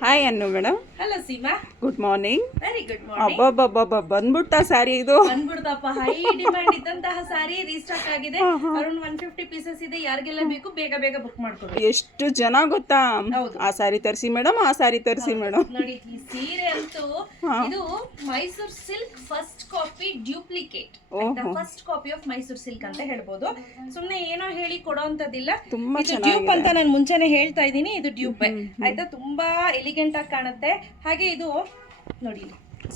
Hi ಅನ್ನು madam hello Seema good morning very good morning ಅಬ್ಬಬ್ಬಬ್ಬ ಬಂದ್ಬಿಡ್ತಾ ಸ್ಯಾರಿ ಇದು. ಬಂದ್ಬಿಡ್ತಪ್ಪ. ಹೈ ಡಿಮ್ಯಾಂಡ್ ಇದ್ದಂತಹ ಸಾರಿ ರೀಸ್ಟಾಕ್ ಆಗಿದೆ. ಅರೌಂಡ್ ಒನ್ ಫಿಫ್ಟಿ ಪೀಸಸ್ ಇದೆ. ಯಾರಿಗೆಲ್ಲ ಬೇಕು ಬೇಗ ಬೇಗ ಬುಕ್ ಮಾಡ್ಕೊಡಿ. ಎಷ್ಟು ಜನ ಗೊತ್ತಾ. ಆ ಸ್ಯಾರಿ ತರಿಸಿ ಮೇಡಮ್ ಆ ಸ್ಯಾರಿ ತರಿಸಿ ಮೇಡಮ್ ನೋಡಿ ಈ ಸೀರೆ ಅಂತೂ ಇದು Mysore silk first copy duplicate first copy of Mysore silk ಅಂತ ಹೇಳ್ಬೋದು. ಸುಮ್ನೆ ಏನೋ ಹೇಳಿ ಕೊಡೋ ಅಂತದಿಲ್ಲ ತುಂಬಾ ಡ್ಯೂಪ್ ಅಂತ ನಾನು ಮುಂಚೆನೆ ಹೇಳ್ತಾ ಇದ್ದೀನಿ. ಇದು ಡ್ಯೂಪ್ ಆಯ್ತಾ? ತುಂಬಾ ಎಲಿಗೆಂಟ್ ಆಗಿ ಕಾಣುತ್ತೆ. ಹಾಗೆ ಇದು ನೋಡಿ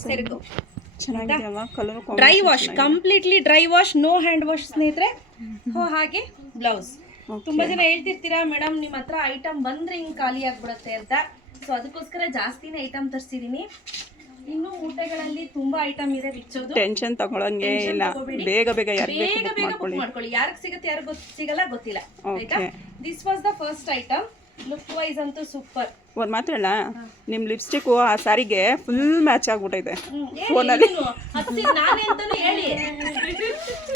ಸೆರಗು. Dry wash completely dry wash no hand wash ಸ್ನೇಹಿತರೆ. ಹಾಗೆ ಬ್ಲೌಸ್ ತುಂಬಾ ಜನ ಹೇಳ್ತಿರ್ತೀರಾ ಮೇಡಮ್ ನಿಮ್ಮ ಹತ್ರ ಐಟಮ್ ಬಂದ್ರೆ ಹಿಂಗ್ ಖಾಲಿ ಆಗ್ಬಿಡತ್ತೆ ಅಂತ. ಸೊ ಅದಕ್ಕೋಸ್ಕರ ಜಾಸ್ತಿನೇ ಐಟಮ್ ತರ್ಸಿದೀನಿ. ಇನ್ನು ಊಟಗಳಲ್ಲಿ ತುಂಬಾ ಐಟಮ್ ಇದೆ ಬಿಚ್ಚೋದು. ಟೆನ್ಷನ್ ತಗೊಳಂಗೆ ಇಲ್ಲ. ಬೇಗ ಬೇಗ ಬೇಗ ಬೇಗ ಬುಕ್ ಮಾಡ್ಕೊಳ್ಳಿ. ಯಾರಿಗೆ ಸಿಗುತ್ತೆ ಯಾರಿಗೆ ಸಿಗಲ್ಲ ಗೊತ್ತಿಲ್ಲ. ಆಯ್ತಾ? This was the first item look wise ಅಂತೂ ಸೂಪರ್ ಒಂದು ಮಾತು ಹೇಳ ನಿಮ್ಮ ಲಿಪ್ಸ್ಟಿಕ್ಕು ಆ ಸಾರಿಗೆ ಫುಲ್ ಮ್ಯಾಚ್ ಆಗ್ಬಿಟ್ಟೈತೆ ಫೋನಲ್ಲಿ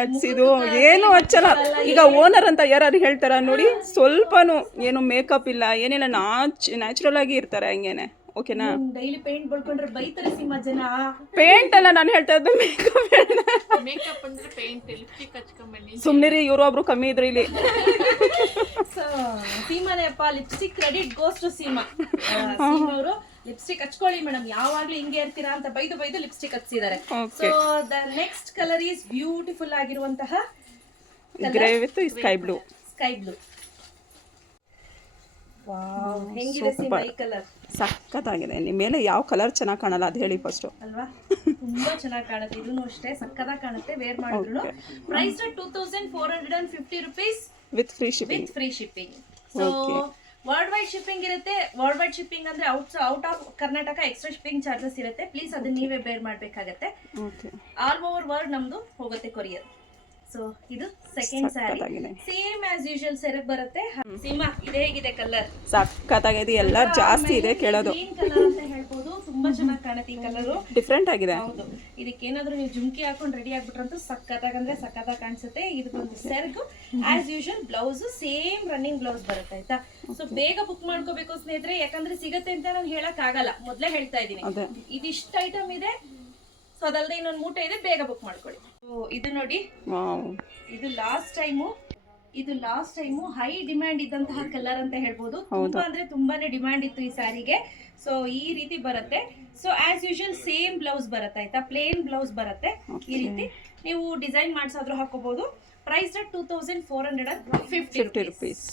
ಹಚ್ಚಿದು ಏನು ಹಚ್ಚಲ್ಲ ಈಗ ಓನರ್ ಅಂತ ಯಾರು ಹೇಳ್ತಾರ ನೋಡಿ ಸ್ವಲ್ಪನೂ ಏನು ಮೇಕಪ್ ಇಲ್ಲ ಏನಿಲ್ಲ ನಾಚ್ ನ್ಯಾಚುರಲ್ ಆಗಿ ಇರ್ತಾರೆ ಹಂಗೇನೆ. ಓಕೆನಾ? ಡೈಲಿ ಪೇಂಟ್ ಬಳ್ಕೊಂಡ್ರೆ ಬೈತಾರೆ ಸಿಂಹ ಜನ. ಪೇಂಟ್ ಅಲ್ಲ ನಾನು ಹೇಳ್ತಾ ಇದ್ದೆ ಮೇಕಪ್ ಮೇಕಪ್ ಅಂದ್ರೆ ಪೇಂಟ್ ಲಿಪ್ಸ್ಟಿಕ್ ಹಚ್ಕೊಂಬನ್ನಿ ಸುಮ್ಮನೆ ಇವರು ಒಬ್ರು ಕಮ್ಮಿ ಇದ್ರೆ ಇಲ್ಲಿ. ಸೊ ಸೀಮಾನೇ ಅಪ್ಪ lipstick credit goes to Seema. ಅವರು ಲಿಪ್ಸ್ಟಿಕ್ ಹಚ್ಕೊಳ್ಳಿ ಮೇಡಮ್ ಯಾವಾಗ್ಲೂ ಹಿಂಗೆ ಇರ್ತೀರಾ ಅಂತ ಬೈದು ಬೈದು ಲಿಪ್ಸ್ಟಿಕ್ ಹಚ್ಚಿದ್ದಾರೆ so the next colour is beautiful ಆಗಿರುವಂತಹ grey with sky blue sky blue colour ಸಖತ್ತಾಗಿದೆ. ನಿಮ್ಮ ಮೇಲೆ ಯಾವ ಕಲರ್ ಚೆನ್ನಾಗಿ ಕಾಣಲ್ಲ ಅದು ಹೇಳಿ ಫಸ್ಟು ಅಲ್ವಾ? ತುಂಬಾ ಚೆನ್ನಾಗಿ ಕಾಣುತ್ತೆ. ಇದೂ ಅಷ್ಟೇ ಸಕ್ಕತ್ತಾಗಿ ಕಾಣುತ್ತೆ ವೇರ್ ಮಾಡಿದ್ರು price two thousand four hundred and fifty rupees with free shipping with free shipping so worldwide shipping ಇರುತ್ತೆ. ವರ್ಲ್ಡ್ ವೈಡ್ ಶಿಪ್ಪಿಂಗ್ ಅಂದ್ರೆ out out of Karnataka extra shipping charges ಇರುತ್ತೆ. ಪ್ಲೀಸ್ ಅದನ್ನ ನೀವೇ ಬೇರ್ ಮಾಡ್ಬೇಕಾಗತ್ತೆ. ಆಲ್ ಓವರ್ ವರ್ಲ್ಡ್ ನಮ್ದು ಹೋಗುತ್ತೆ courier so ಇದು second sari same as usual ಸೆರಗ್ ಬರುತ್ತೆ. ಸೀಮಾ ಇದೆ ಹೇಗಿದೆ ಕಲರ್ ಸಖತ್ತಾಗಿದೆ. ಎಲ್ಲ ಜಾಸ್ತಿ ಇದೆ ಕೇಳೋದು. ಕಲರ್ ಅಂತ ಹೇಳ್ಬೋದು. ತುಂಬಾ ಚೆನ್ನಾಗಿ ಕಾಣುತ್ತೆ ಈ ಕಲರ್ ಡಿಫ್ರೆಂಟ್ ಆಗಿದೆ. ಹೌದು. ಇದಕ್ಕೇನಾದ್ರೂ ನೀವು ಜುಮ್ಕಿ ಹಾಕೊಂಡು ರೆಡಿ ಆಗ್ಬಿಟ್ರಂತೂ ಸಕ್ಕತ್ತಾಗ ಅಂದ್ರೆ ಸಕ್ಕತ್ತಾಗಿ ಕಾಣಿಸುತ್ತೆ. ಇದು ಬಂದು ಸೆರ್ಗು. As usual blouse same running blouse ಬರುತ್ತೆ ಆಯ್ತಾ? ಸೊ ಬೇಗ ಬುಕ್ ಮಾಡ್ಕೋಬೇಕು ಸ್ನೇಹಿತರೆ. ಯಾಕಂದ್ರೆ ಸಿಗತ್ತೆ ಅಂತ ನಾನು ಹೇಳಕ್ ಆಗಲ್ಲ ಮೊದ್ಲೇ ಹೇಳ್ತಾ ಇದ್ದೀನಿ. ಇದಿಷ್ಟ ಇದಿಷ್ಟು ಐಟಮ್ ಇದೆ. ಸೊ ಅದಲ್ಲದೆ ಇನ್ನೊಂದು ಮೂಟೆ ಇದೆ ಬೇಗ ಬುಕ್ ಮಾಡ್ಕೊಳ್ಳಿ. ಇದು ನೋಡಿ. ಇದು ಲಾಸ್ಟ್ ಟೈಮು ಇದು ಲಾಸ್ಟ್ ಟೈಮು ಹೈ ಡಿಮ್ಯಾಂಡ್ ಇದ್ದಂತಹ ಕಲರ್ ಅಂತ ಹೇಳ್ಬೋದು. ತುಂಬಾ ಅಂದ್ರೆ ತುಂಬಾನೇ ಡಿಮ್ಯಾಂಡ್ ಇತ್ತು ಈ ಸಾರಿಗೆ. ಸೊ ಈ ರೀತಿ ಬರುತ್ತೆ. So as usual same blouse ಬರುತ್ತೆ ಆಯ್ತಾ? ಪ್ಲೇನ್ ಬ್ಲೌಸ್ ಬರುತ್ತೆ ಈ ರೀತಿ. ನೀವು ಡಿಸೈನ್ ಮಾಡಿಸಾದ್ರೂ ಹಾಕೋಬಹುದು price two thousand four hundred and fifty rupees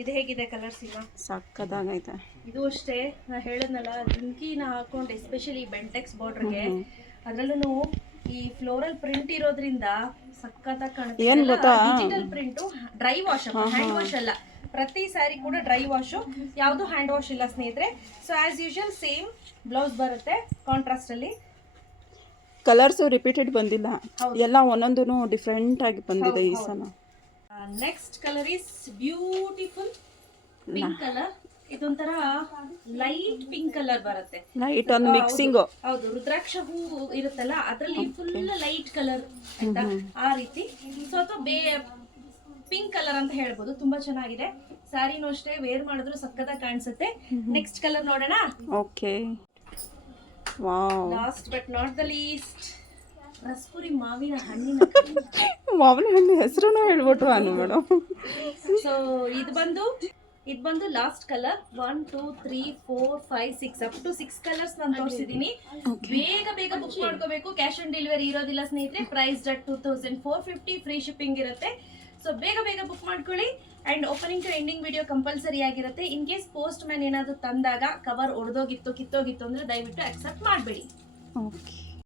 ಇದು ಹೇಗಿದೆ ಕಲರ್ ಸೀಮಾ ಸಕ್ಕದಾಗೈತೆ. ಇದು ಅಷ್ಟೇ ನಾ ಹೇಳದ್ನಲ್ಲ ಜುಮ್ಕಿನ ಹಾಕೊಂಡು ಎಸ್ಪೆಷಲಿ ಬೆಂಟೆಕ್ಸ್ ಬಾರ್ಡರ್ಗೆ ಅದರಲ್ಲೂ ಈ ಫ್ಲೋರಲ್ ಪ್ರಿಂಟ್ ಇರೋದ್ರಿಂದ ಸಕ್ಕತ್ತಾಗಿ ಏನ್ ಕಾಣುತ್ತೆ ಗೊತ್ತಾ? Digital print dry wash hand wash ಅಲ್ಲ. ಪ್ರತಿ ಸ್ಯಾರಿ ಕೂಡ ಡ್ರೈ ವಾಶು ಯಾವುದು ಹ್ಯಾಂಡ್ ವಾಶ್ ಇಲ್ಲ ಸ್ನೇಹಿತರೆ. So as usual same blouse ಬರುತ್ತೆ ಕಾಂಟ್ರಾಸ್ಟ್ ಅಲ್ಲಿ. ಕಲರ್ಸು ರಿಪೀಟೆಡ್ ಬಂದಿಲ್ಲ. ಎಲ್ಲ ಒಂದೊಂದು ಡಿಫ್ರೆಂಟ್ ಆಗಿ ಬಂದಿದೆ ಈ ಸಲ. Next colour is beautiful pink colour ಇದೊಂಥರ ಲೈಟ್ ಪಿಂಕ್ ಕಲರ್ ಬರುತ್ತೆ. ಲೈಟ್ ಒಂದು ಮಿಕ್ಸಿಂಗ್ ಹೌದು ರುದ್ರಾಕ್ಷ ಹೂ ಇರುತ್ತಲ್ಲ ಅದ್ರಲ್ಲಿ ಫುಲ್ ಲೈಟ್ ಕಲರ್ ಆಯ್ತಾ? ಆ ರೀತಿ. ಸೊ ಅಥವಾ ಬೇ ಪಿಂಕ್ ಕಲರ್ ಅಂತ ಹೇಳ್ಬೋದು. ತುಂಬಾ ಚೆನ್ನಾಗಿದೆ. ಸ್ಯಾರಿನೂ ಅಷ್ಟೇ ವೇರ್ ಮಾಡಿದ್ರು ಸಕ್ಕತ್ತಾಗಿ ಕಾಣಿಸುತ್ತೆ. ನೆಕ್ಸ್ಟ್ ಕಲರ್ ನೋಡೋಣ? Okay wow last but not the least Raspuri ಮಾವಿನ ಹಣ್ಣಿನ ಮಾವಿನ ಹಣ್ಣು ಹೆಸರು ಹೇಳ್ಬಿಟ್ರು ಅನು ಮೇಡಮ್? ಸೊ ಇದು ಬಂದು ಇದು ಬಂದು last colour one two three four five six up to six colours ನಾನು ತೋರಿಸಿದ್ದೀನಿ ಬೇಗ ಬೇಗ ಬುಕ್ ಮಾಡ್ಕೋಬೇಕು. ಕ್ಯಾಶ್ ಆನ್ ಡೆಲಿವರಿ ಇರೋದಿಲ್ಲ ಸ್ನೇಹಿತರೆ. Price that two thousand four fifty free shipping ಇರುತ್ತೆ. ಸೊ ಬೇಗ ಬೇಗ ಬುಕ್ ಮಾಡ್ಕೊಳ್ಳಿ. And opening to ending video compulsory ಆಗಿರುತ್ತೆ. ಇನ್ ಕೇಸ್ ಪೋಸ್ಟ್ ಮ್ಯಾನ್ ಏನಾದರೂ ತಂದಾಗ ಕವರ್ ಒಡೆದೋಗಿತ್ತು ಕಿತ್ತೋಗಿತ್ತು ಅಂದ್ರೆ ದಯವಿಟ್ಟು ಅಕ್ಸೆಪ್ಟ್ ಮಾಡಬೇಡಿ. ಓಕೆ